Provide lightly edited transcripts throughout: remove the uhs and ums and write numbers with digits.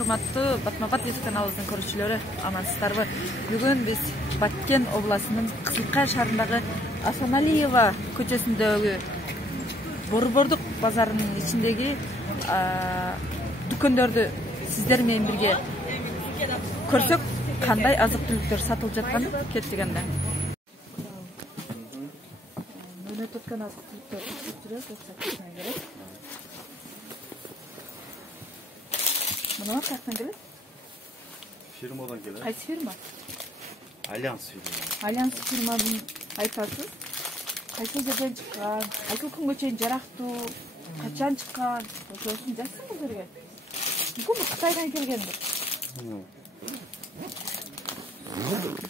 урматтуу Батма-Бат YouTube каналыбыздын көрүүчүлөрү, амансыздарбы? Бүгүн биз Баткен областынын Кызылкай шаарындагы Асаналиева көчөсүндөгү Борбордук базарынын ичиндеги дүкөндөрдү сиздер менен бирге көрсөк, кандай азык-түлүктөр сатылып жатканын кеттик анда. Мына тоткан азык-түлүктөр сатылып керек. Мына каяктан келет? Фирмадан келет. Кайсы фирма? Альянс фирма. Альянс фирманын айтасыз. Кайсы жерден чыккан? Кайсы күнгө чейин жарактуу? Качан чыккан? Ошосын жазсаңыз бизге. Мүмкүн Кытайдан келгендир.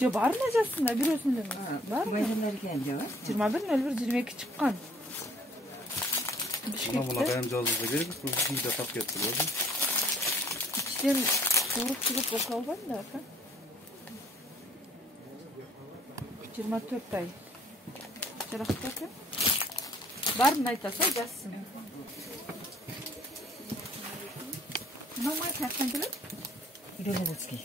Жо барына жазсын да, бирөөсүндө. Барына келген жо. 21:01:22 чыккан. Мына кайым жазылса керек, бул кимде тап кетти болду. İçten soğuk çıkıp oku almayın da efendim. 24 ay. Çırakta ki. Var mı aytasa yazsın. Normal kayaktan gelin? İrelebetski.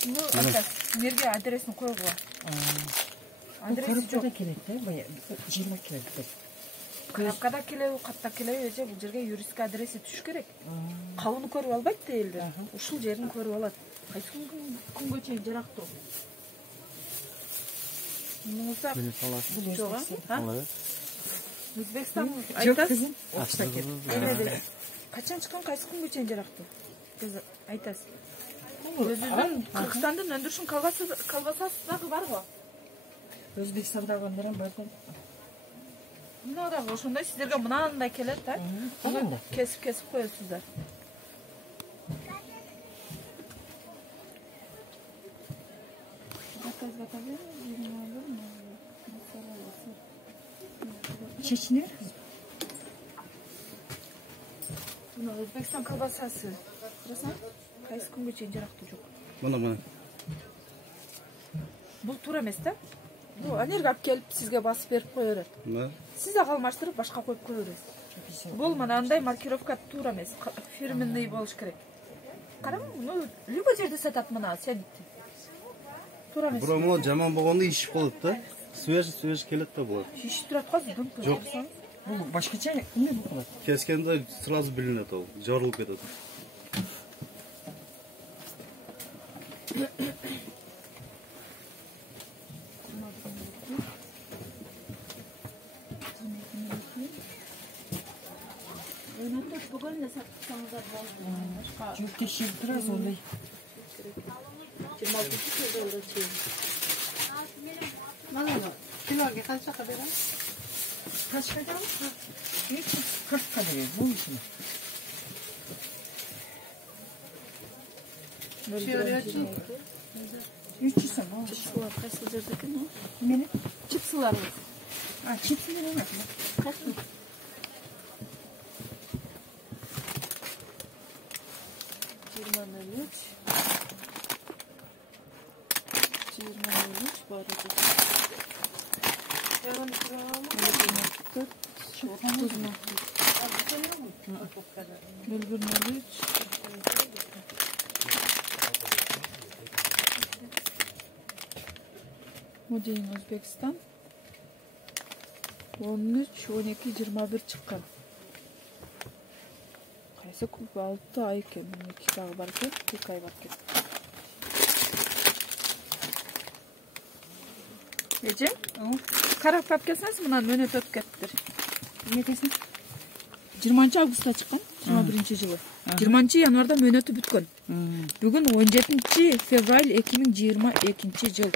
Şimdi atas. Nerede adresini koyuyor. Adresi çok. Kelette, baya 20 kelette. Karapkada kelеу, катта келеу эже бул жерге юристке адреси түшүш керек. Кабыны көрүп албайт дейлди. Ушул жерин көрүп алат. Кайсы күнгө чейин жарактуу. Муса. Өзбекстан айтасыз. Качан чыккан, кайсы күнгө чейин жарактуу? Биз айтасыз. Өзүнүн Кыргызстандын өндүрүшүн колбасасы дагы бар го. Өзбекстандагы өндүрүм бар да. Мына да ошондой сиздерге мынандай келет да. Муну кесип коесуздар. Чечне? Мына Өзбекстан колбасасы. Карасаң, кайсы күнгө чейин жарактуу жок. Мына. Бул туура эмес да? Бул анерге алып келип сизге басып берип кое берет. Сиз ага алмаштырып башка коюп кое бересиз. Бул мына андай маркировка туура эмес, фирменный болуш керек. Караң, муну любой жерде сатат мына, сен. Туура эмес. Бирок могу жаман болгондо ишип калат да. Свеж келет да болот. Шишип турат го, дүмпү жок. Бул башкача эмне болот? Кескенде сразу билинет ал, жарылып кетет. Çok teşekkür ederiz olay. Kiloga qancha qadar? Kaç kadar? 40 kadar bu işin. Şöyle 300 sene. Чипсылар кайсы жердеки? Meni? Чипсылар. Çipsler evet. Kaç? 23 var idi. Yarın programı 4 çok uzun. 01:03 Modern Özbekistan 13-12-21 çıkkan. Kaysa kulüp 6 ay eкен. 2 dağı var eкен, 2 ay var eкен. Ece? Karaq pap kelseniz bundan mönöt öp kettir. Ne desin? 20 avgust'ta çıkkan, 21 жылы. 20 yanvarda mönötü bütkön. Bugün 17 fevral 2022 жыл.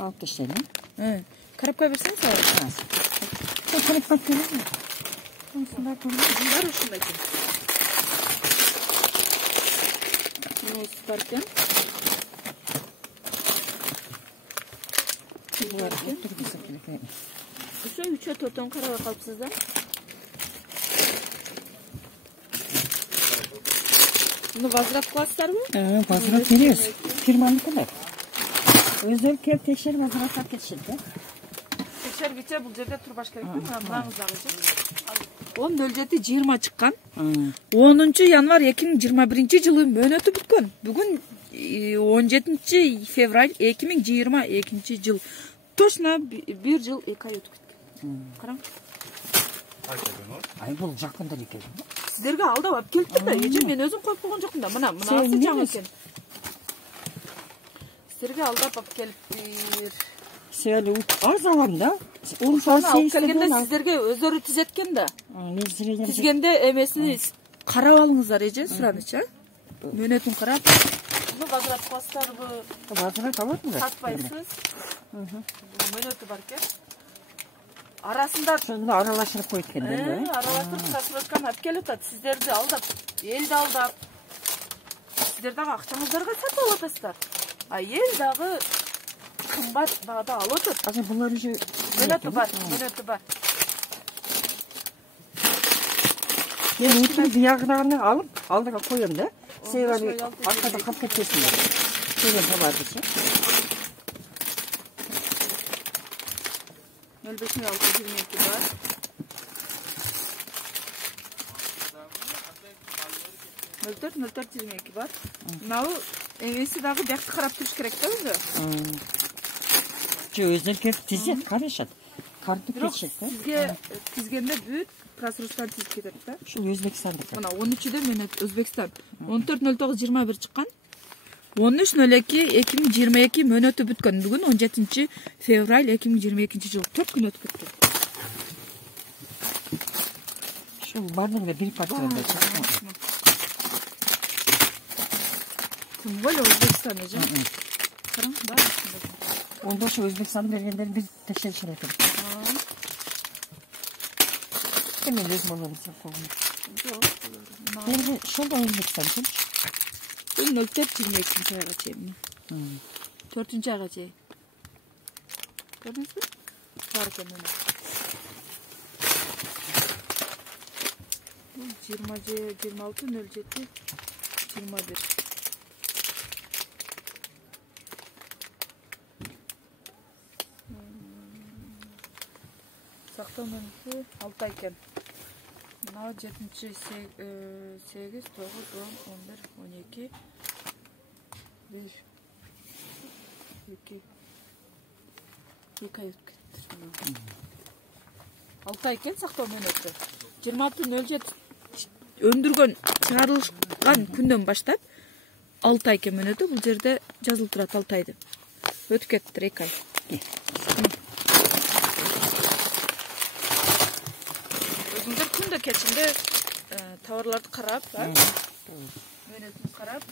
6 işte mi? Karapka verseniz abi. Karap pap görüyor musun? Aslında konuşuyor. Var hoşundaki. Ne süperken? Bu var. Dur bir sakın. Şu 3'e 4'ten karava kalpsızdan. Bunu vazrat klaslar mı? Vazrat veriyoruz. Firmanlık kadar. Özel kel teşer vazrat hak geçirdi. Teşer geçer bu cebde tur başka bir mağazı alacak. 10.07.20 чыккан. 10-январ 2021-жылы мөөнөтү бүткөн. Бүгүн 17 февраль 2022 жыл. Точно 1 жыл 2 ай өтүп кеткен. Караң. Ай бул жакында экен. Сиздерге алдап алып келиптир да. Эже мен өзүм коюп койгон жокмун да. Мынасы жаңы экен. Сиздерге алдап алып келиптир. Söyle az alalım da. Ошону алып келгенде сиздерге өздөрү тизеткен да. Тизгенде эмесин карап алыңыздар эже, суранычы. Мөөнөтүн карап. Буну базарат кыласыздарбы? Базарат алат мı? Сатпайсыз. Мөөнөтү бар экен. Арасында Şunu aralaştırıp koyup kendine. Аралаштырып сатып алып келип атат. Сиздерди алдап, элди алдап. Сиздер дагы акчаңыздарга сатып алып атасыздар. А эл дагы кымбат баада алып отур. Азыр булар уже Мөөнөтү бар. Ben oturup yağlarını alıp aldığa koyuyorum da. Sevali arkada kap ketmesin. Şöyle vardı şey. 05.06.22 бар. Нөлтөр 22 бар. Мынау эмеси дагы бияқты карап туруш керек да өзү. Şu özler kelip tizet karışat. Kartı geçecek de. Sizge tizgende büyük Просрочтан тизип кетет да. Şu Özbekistan'daki. Мына 13-де мөөнөт Өзбекстан. 14.09.21 чыккан. 13.02.2022 мөөнөтү бүткөн. Бүгүн 17 февраль 2022 жыл. 4 күн өтүп кетти. Şu bardağında bir parçalanda çıktı. Кім ғой Өзбекстан эже? Караң, бар. Onda şu Özbekistan vergenleri bir teşekkür ederim. Hemen öz mallarımızı koyalım. Жоқ. Yani şurada Özbekistan kim? Бұл 04.22 айга чейин. 4 айга чейин. Көрдүңүзбү? Бар экен мына. Бул 26.07.21. Сактоо мөөнөтү 6 ай экен. Мына 7-8, 9, 10, 11, 12, 5, 2 ай өтүп кетти. 6 ай экен сактоо мөөнөтү. 26.07 өндүргөн чыгарылган күндөн баштап 6 ай экен мөөнөтү. Бул жерде жазылып турат 6 ай деп. Өтүп кеттир 2 ай. Өзүңдөр күндө кечинде товарларды карап, мөөнөтүн карап,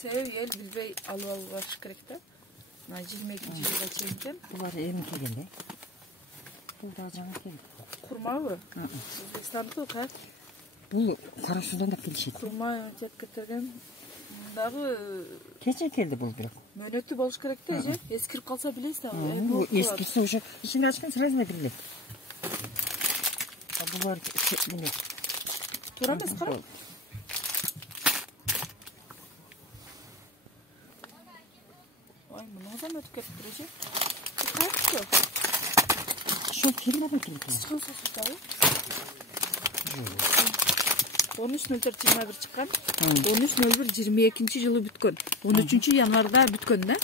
себеп эл билбей алып алыш керек да. Мына 22 жылга чейин. Булар эми келгенде. Бул да жаңы келди. Курмабы? Өзбекстандыкы каяк? Бул Кара Судан да келишет. Курма кеткеттерген дагы Кече келди бул бирок. мөөнөтү болуш керек да, же? Эскирип калса билесиз да. Бул эскиси уже ичине ачкан сразу берилет. Булар міне. Туура эмес, кара. Ой, мындан өтүп кетиптир же. Каяктыкы? Şu firmada келди. Чыккан сосуздабы? 13.04.21 чыккан. 13.01.22 жылы бүткөн. 13 январда бүткөн да.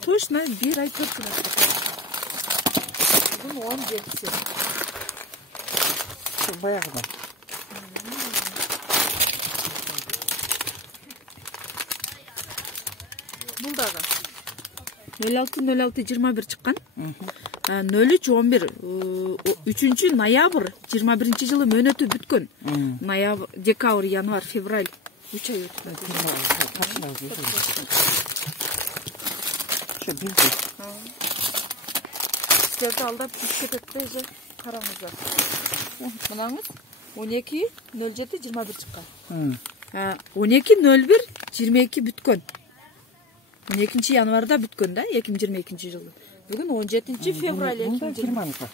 Точно 1 ай 4 күн. Бүгүн 17. Şu bayağıda. Бул дагы 06.06.21 чыккан. 03.11 3 ноябрь 21 жылы мөөнөтү бүткөн. Ноябрь, декабрь, январь, февраль 3 ай өтүп. Şu bildi. Сиздерди алдап түшүп кетет да, эже. Караңыздар. Мынаңыз 12.07.21 чыккан. 12.01.22 бүткөн. 12 январда бүткөн да, 2022 жылы. Бүгүн 17 февраль 2022.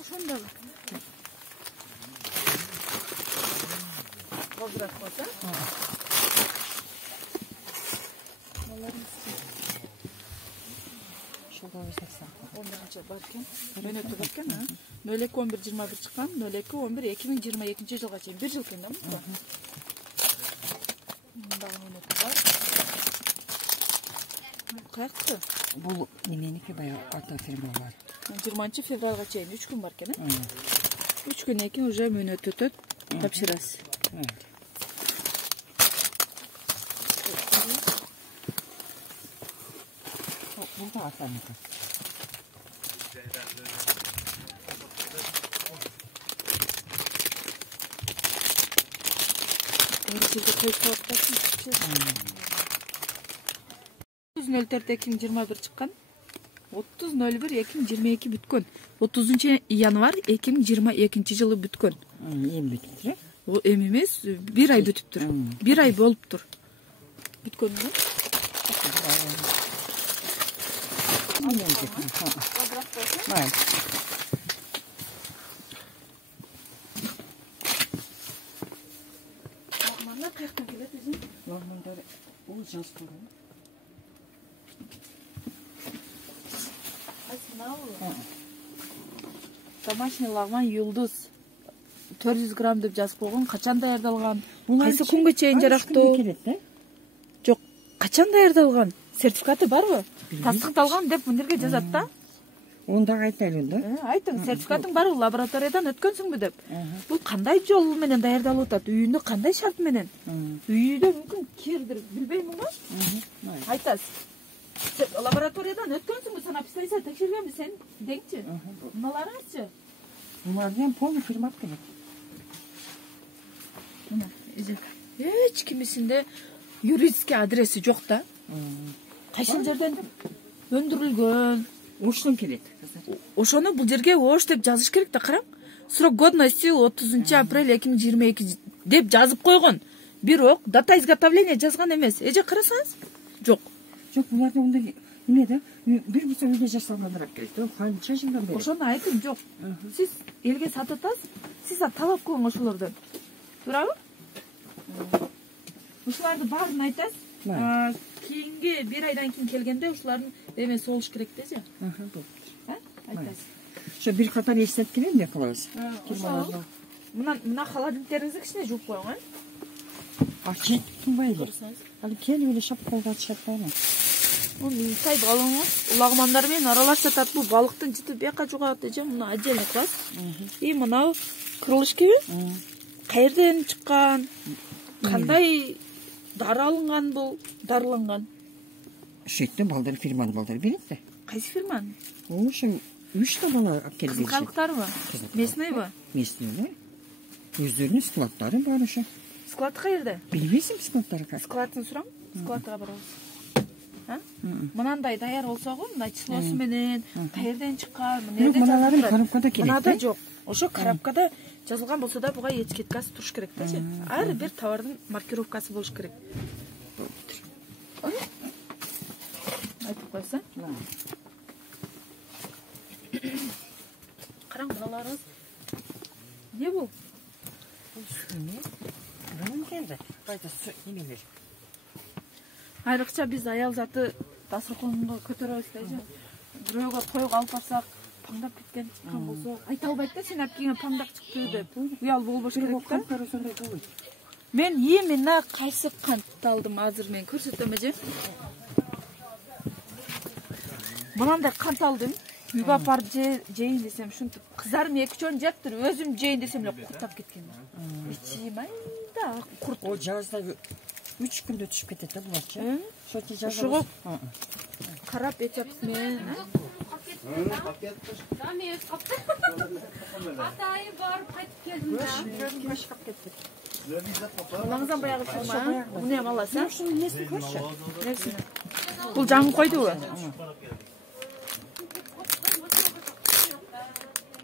Ошондо. Бозрак болсо. 11-ci бар экен. Мөнөтү бар экен, 02-11-21 чыккан, 02-11-2022 жылга чейин 1 жыл экен да бу. Мындай мөнөтү бар. Каяктыкы? Бул неменики баягы ата фирмалар. 20 февралга чейин 3 күн бар экен, 3 күндөн кийин уже мөнөт өтөт, тапшырасыз. Бул да атаныкы. Жерде коюп коюптасың. 30.04.2021 чыккан. 30.01.2022 бүткөн. 30-январ 2022 жылы бүткөн. Эми бүтүптүр. О эми эмес, 1 ай бүтүптүр. 1 ай болуптур. Бүткөнү. Мамамдар каяктан келет өзүң? Мамамдар бул жаз көрүн. Домашний лагман Юлдуз 400 грамм деп жазып койгон. Качан даярдалган? Кайсы күнгө чейин жарактуу? Жок, качан даярдалган? Сертификаты барбы? Тастыкталган деп мындерге жазат да. Онда айтайлы да. Айтың, сертификатың барбы? Лабораториядан өткөнсүңбү деп. Бул кандай жол менен даярдалып атат? Үйүндө кандай шарт менен? Үйдө мүмкүн кирдир, билбеймин го. Айтасыз. Лабораториядан өткөнсүңбү, санапистайса текшергенби сен? Деңчи. Мыналарыңызчы? Булардын полный фирмат керек. Эч кимисинде юридический адреси жок да. Кайсы жерден өндүрүлгөн? Оштон келет. Ошону бул жерге Ош деп жазыш керек да, караң. Срок годности 30 апрель 2022 деп жазып койгон. Бирок дата изготовления жазган эмес. Эже карасаңыз? Жок. Жок, буларда ондай эме да, бир болсо үйдө жасалгандырак керек. Канча жылдан бери. Ошону айтып жок. Сиз элге сатып атасыз, сиз талап коюң ошолордон. Туурабы? Ушуларды баарын айтасыз. Кийинги 1 айдан кийин келгенде ушулардын эмеси болуш керек десе. Айтасыз. Ошо бир катар эстеткенем де кылабыз. Мына холодильниктериңизди кичине жууп коюң, Чет тынбайды. Ал келип эле шапкалга чаппайбы. Бул сай балыгы улагмандар менен аралаш жатат. Бул балыктын жыты бияка жугат эже, муну отдельно кыласыз. И мынау крылышкиби? Каерден чыккан? Кандай дары алынган бул? Дарыланган. Шетте балдар фирманы балдар берет да. Кайсы фирманы? Ошо 3 та бала алып келип беришет. Кызылкалыктарбы? Местныйбы? Местный. Өздөрүнүн складдары бар ошо. Склад каерде? Билбейсиң складдарды? Складын сурам, складга барабыз. Мынандай даяр болсо го, мына числосу менен, каерден чыккан, мына мыналарын коробкада келет. Мынада жок. Ошо коробкада жазылган болсо да буга этикеткасы туруш керек да. Ар бир товардын маркировкасы болуш керек. Айтып койсоң. Караң, мыналарыбыз. Не бул? Бул келди. Кайда немелер. Айрыкча биз аял заты дасырконго көтөрөбүз да. Бирөөгө койго алып барсак, паңдап кеткен чыккан болсо, айта албайт да, сен апкеңе паңдак чыкты деп. Уял болбош керек да. Мен именно кайсы кантты алдым азыр мен көрсөтөм эже. Мынандай кант алдым. Үйгө апарып жейин десем, ушинтип кыздарым 2-3 жептир, өзүм жейин десем эле курттап кеткен. Ичим айда курт. О жазда 3 күндө түшүп кетет да буларчы. Ошо жазда. Ошого карап этеп мен. Атайы барып кайтып келдим да. Башка кетти. Балаңыздан баягы фирма. Муну эми аласың. Ушунун несин көрчү. Бул жаңы койдубу?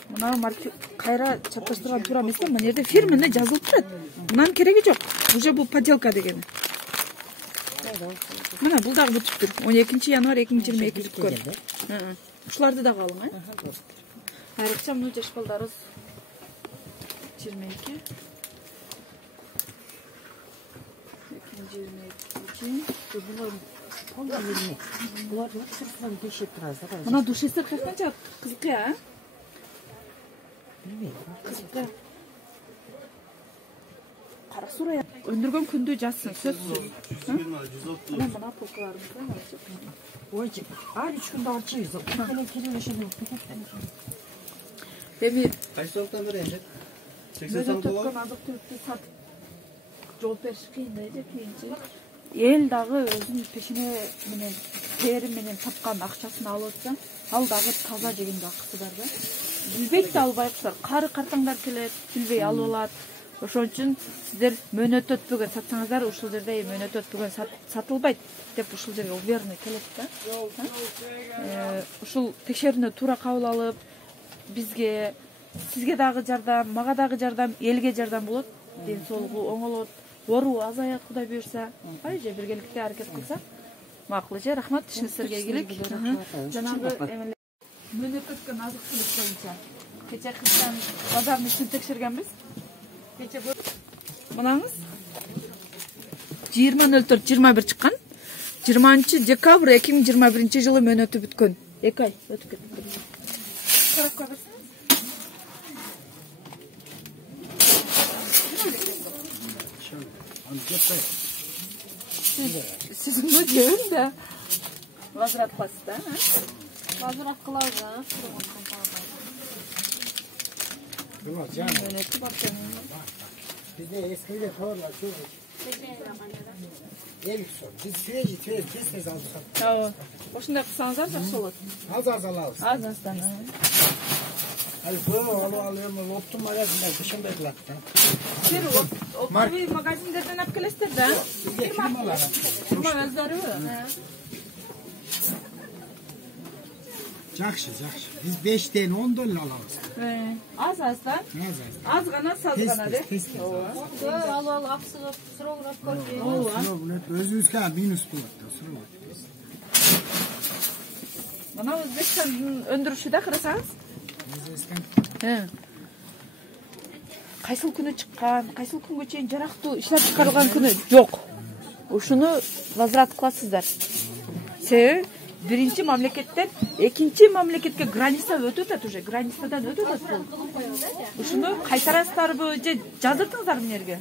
Мына марки кайра чапташтырган туура эмес да, мына жерде фирманы жазылып турат. Мунун кереги жок. Уже бул подделка дегени. Мына бул дагы бүтүптүр. 12 январ 2022 бүткөн. Ушуларды дагы алың, Айрыкча муну жаш балдарыбыз 22 Бұлар сыртынан кешет тұрады. Мына душесі қаққанша қызық я? Қызық. Қара сұра. Өндірген күнді жазсын, сөзсіз. Мына полкаларымызда. Ой, ай, 3 күнді алчıyız. Деме, Kaç soğuktan beri ender? 80 өзі soğuk төккен olur. азық түлікті сатып жол беріш қиындайды кейінше. Ел дағы өзінің пешіне менен, тері менен тапқан ақшасын алып отса, ал дағы таза жегенде ақысы бар да. Білбейді албай құсар, қары қартаңдар келет, білбей алып алады. Ошон үчүн сиздер мөөнөт өтпөгөн сатсаңыздар, ушул жерде мөөнөт өтпөгөн сатылбайт деп ушул жерге уверенный келет да. Ушул текшерүүнү туура кабыл алып, бизге, сизге дагы жардам, мага дагы жардам, элге жардам болот, ден соолугу оңолот, оору азаят Кудай буюрса, же биргеликте аракет кылсак, макул же, рахмат, ишиңиздерге ийгилик. Жанагы мөөнөт өткөн азык түлүк боюнча кече кыздан базардын ишин текшергенбиз. Мынаңыз 20.04.21 чыккан. 20-декабрь 2021 жылы мөөнөтү бүткөн. 2 ай өтүп кетти. Карап көрсөңүз. Sizin bu görün de Vazirat pasta, ha? Vazirat kılavuz, ha? Bunlar canım. Yöneti bakın. Bizde eskide torlar şu. Elik sor. Biz süreç kesmez aldık. Tamam. Oşunda kısanızlar жақсы olur. Az alırız. Az azdan. Hadi bunu alıyorum. Optum magazinde dışında edilattı. Siz optavi magazinlerden alıp gelesiniz de. Firma özleri mi? Жақшы. Biz 5 tane 10 dolar alırız. Az azdan. Az gana saz gana de. Al, apsılıp, sırolap koyuyor. Özümüzge minus bulattı. Bana Özbekistan'ın öndürüşü de kırırsanız. Кайсыл күнү чыккан, кайсыл күнгө чейин жарактуу иштеп чыгарылган күнү жок. Ушуну возврат кыласыздар. Себеби биринчи мамлекеттен экинчи мамлекетке граница өтүп атат уже, границадан өтүп атат бул. Ушуну кайтарасыздарбы же жаздыртыңыздарбы мына жерге?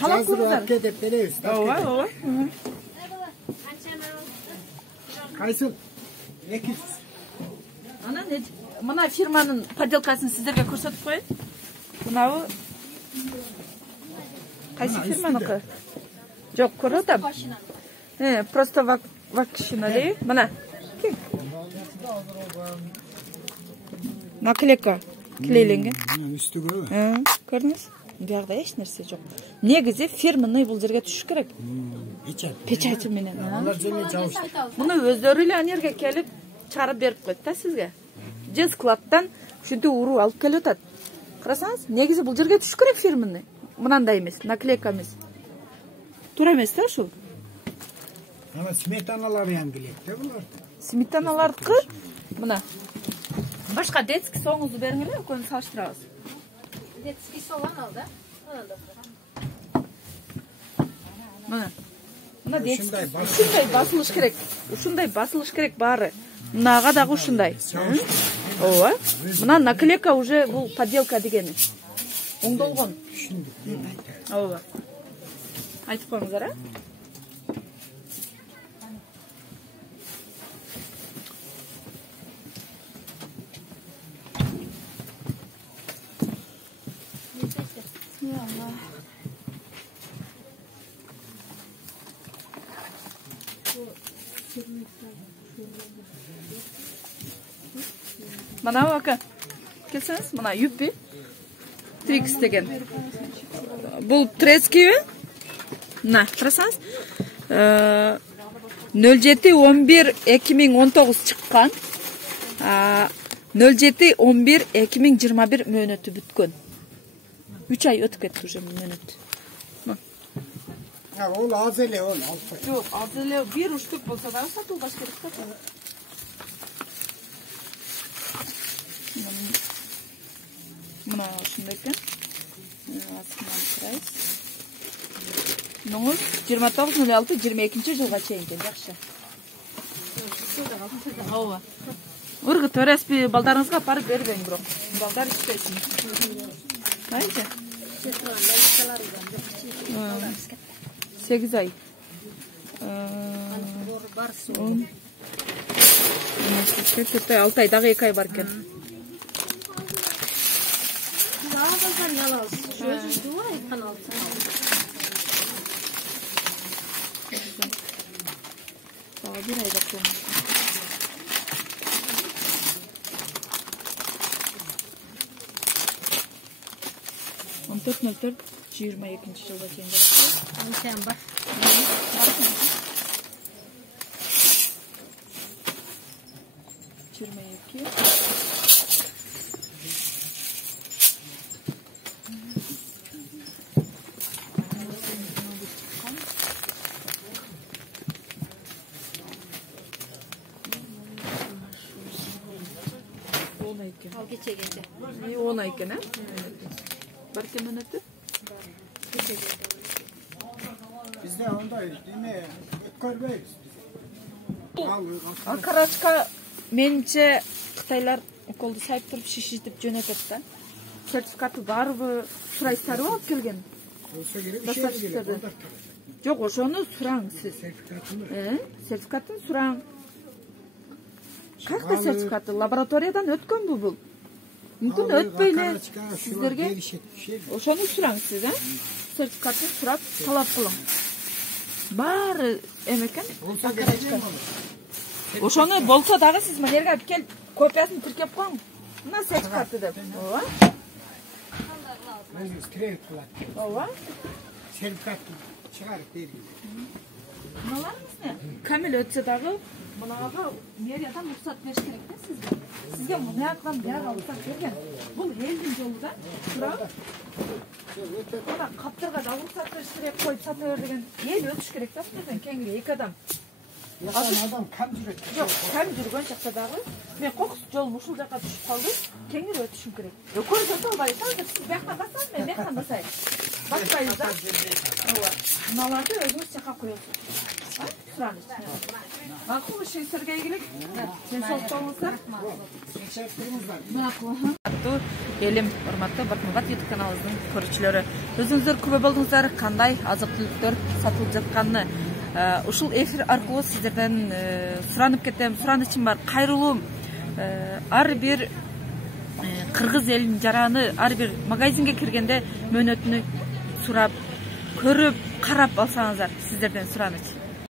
Талап кылыңыздар. Деп беребиз. Ооба. Кайсыл? 200. Ана мына фирманын подделкасын сиздерге көрсөтүп коеюн. Мынабы кайсы фирманыкы? Жок, көрүп атам. Просто вакшина дей. Мына. Наклейка клейленген. Үстүгө. Көрдүңүз? Биягда эч нерсе жок. Негизи фирменный бул жерге түшүш керек. Печати менен. Алар жөнү жабыш. Муну өздөрү эле ана жерге келип чыгарып берип коет да сизге. Же складтан ушинтип уруу алып келип атат. Карасаңыз, негизи бул жерге түшүш керек фирменный. Мынандай эмес, наклейка эмес. Туура эмес да ушул? Ана сметаналар ham келет да булар. Сметаналардыкы мына. Башка детский соңуңузду бериңеле, экөөнү салыштырабыз. Детский soğan al da. Мына детский. Ушундай басылыш керек. Ушундай басылыш керек баары. Мынага дагы ушундай. Ооба. Мына наклейка уже бул подделка дегени. Оңдолгон. Ооба. Айтып коюңуздар, а? Мына бака. Келсеңиз, мына юппи. Трикс деген. Бул турецкийби? Мына, карасаңыз. 07.11.2019 чыккан. 07.11.2021 мөөнөтү бүткөн. 3 ай өтүп кетти уже мөөнөт. Ол аз эле ол. Жок, аз эле бир уштук болсо да сатылбаш керек да. Мына ушундай экен. Астынан карайбыз. Нуңуз 29.06.22 жылга чейин жакшы. Ооба. Ургы төреспи балдарыңызга апарып бербең бирок. Балдар ичпесин. Кайчы? 8 ай. Көтөй 6 ай дагы 2 ай бар экен. Bir ay bakıyorum. 14.04.22 жылға чейин жаратты. Sen bak. 22. Al geçe geçe. 10 ay eкен, Barken öneti? Bizde onday yine görmeyiz. Карачка менимче Кытайлар уколду сайып туруп шишитип жөнөтөт да. Сертификаты барбы, сурайсыздарбы алып келген? Olsa gerek bir şey mi geliyor? Жок, ошону сураң сиз. Sertifikatını. Сертификатын сураң. Кайда сертификаты? Лабораториядан өткөнбү бул? Мүмкүн өтпөй эле сиздерге. Ошону сураң сиз, Сертификатын сурап талап кылың. Баары эме экен. Ошону болсо дагы сиз мына жерге алып келип копиясын тиркеп коюң. Мына сертификаты деп. Ооба. Ооба. Sertifikatını çıkarıp verin. Мыналарыңыз не? Камил өтсө дагы мынага мэриядан уруксат бериш керек да сизге. Сизге мынаяктан бияга уруксат берген. Бул элдин жолу да. Туурабы? Мына каптырга да уруксат бериш керек, коюп сата бер деген. Эл өтүш керек да сизден кеңири 2 адам. Adam kam жүрөт. Жок, кам жүргөн жакта дагы мен кокус жол ушул жака түшүп калды. Кеңири өтүшүм керек. Көрсөтө албайсыз, азыр сиз бияктан бассаңыз мен бияктан басайын. Баспайбыз да. Ооба. Мыналарды өзүңүз жака коесуз. Сураныч. Макул иши сизге ийгилик. Сен соолукта болуңуздар. Макул. Элим, урматтуу Батмубат YouTube каналыбыздын көрүүчүлөрү. Өзүңүздөр күбө болдуңуздар, кандай азык-түлүктөр сатылып жатканын ушул эфир аркылуу сиздерден суранып кетем. Суранычым бар. Кайрылуум. Ар бир кыргыз элинин жараны ар бир магазинге киргенде мөөнөтүнү сурап, көрүп, карап алсаңыздар, сиздерден сураныч.